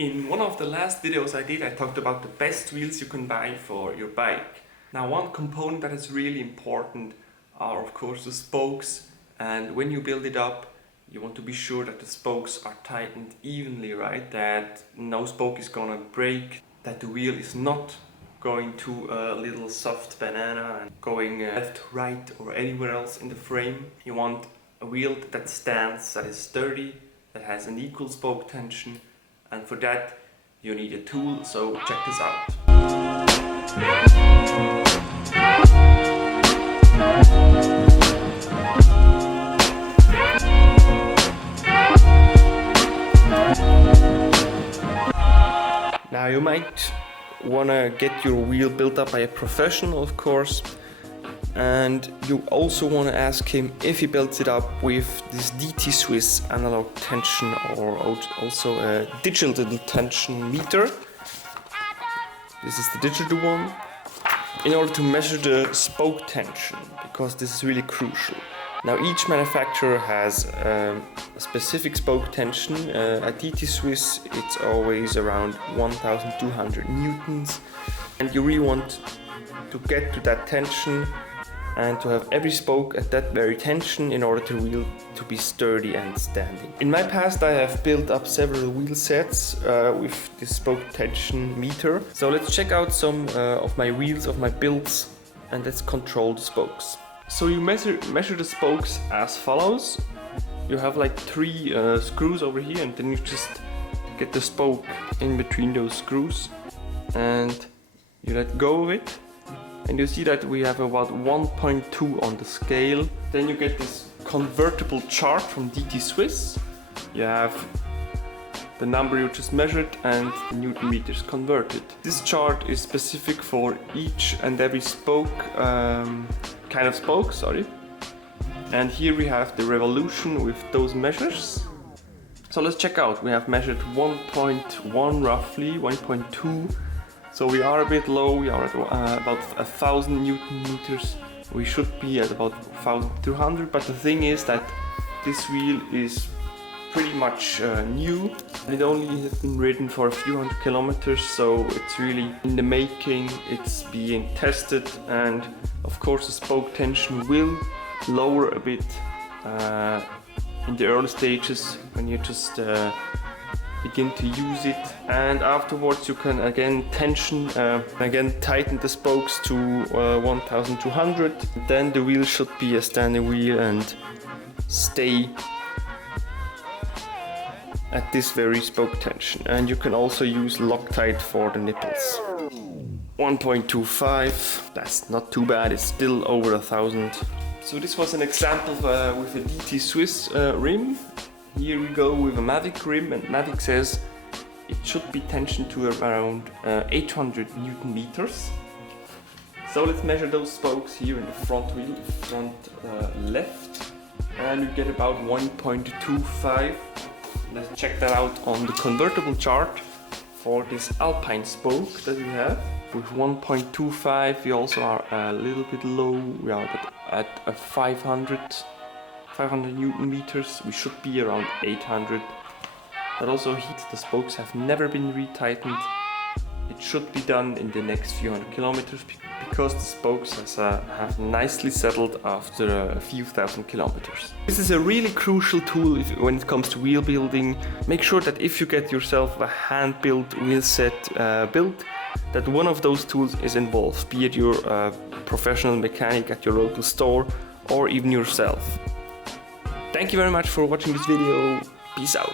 In one of the last videos I did, I talked about the best wheels you can buy for your bike. Now, one component that is really important are of course the spokes, and when you build it up you want to be sure that the spokes are tightened evenly, right? That no spoke is gonna break, that the wheel is not going to a little soft banana and going left, right or anywhere else in the frame. You want a wheel that stands, that is sturdy, that has an equal spoke tension, and for that you need a tool, so check this out. Now you might wanna get your wheel built up by a professional, of course, and you also wanna ask him if he builds it up with this DT Swiss analog tension or also a digital tension meter. This is the digital one, in order to measure the spoke tension, because this is really crucial. Now each manufacturer has a specific spoke tension. At DT Swiss it's always around 1200 newtons, and you really want to get to that tension and to have every spoke at that very tension in order to the wheel to be sturdy and standing. In my past I have built up several wheel sets with this spoke tension meter. So let's check out some of my wheels, of my builds, and let's control the spokes. So you measure the spokes as follows. You have like 3 screws over here, and then you just get the spoke in between those screws and you let go of it. And you see that we have about 1.2 on the scale. Then you get this convertible chart from DT Swiss. You have the number you just measured and the Newton meters converted. This chart is specific for each and every spoke, kind of spoke, sorry. And here we have the revolution with those measures. So let's check out. We have measured 1.1 roughly, 1.2. So we are a bit low, we are at about 1000 Newton meters. We should be at about 1200, but the thing is that this wheel is pretty much new. It only has been ridden for a few hundred kilometers, so it's really in the making, it's being tested, and of course the spoke tension will lower a bit in the early stages when you just begin to use it, and afterwards you can again tighten the spokes to 1200. Then the wheel should be a standing wheel and stay at this very spoke tension, and you can also use Loctite for the nipples. 1.25, that's not too bad, it's still over 1000. So this was an example with a DT Swiss rim. Here we go with a Mavic rim, and Mavic says it should be tensioned to around 800 Newton meters. So let's measure those spokes here in the front wheel, front left, and we get about 1.25. Let's check that out on the convertible chart for this Alpine spoke that we have. With 1.25 we also are a little bit low, we are at a 500 Newton meters. We should be around 800. That also heats. The spokes have never been retightened. It should be done in the next few hundred kilometers because the spokes have nicely settled after a few thousand kilometers. This is a really crucial tool when it comes to wheel building. Make sure that if you get yourself a hand-built wheel set built, that one of those tools is involved, be it your professional mechanic at your local store or even yourself. Thank you very much for watching this video. Peace out.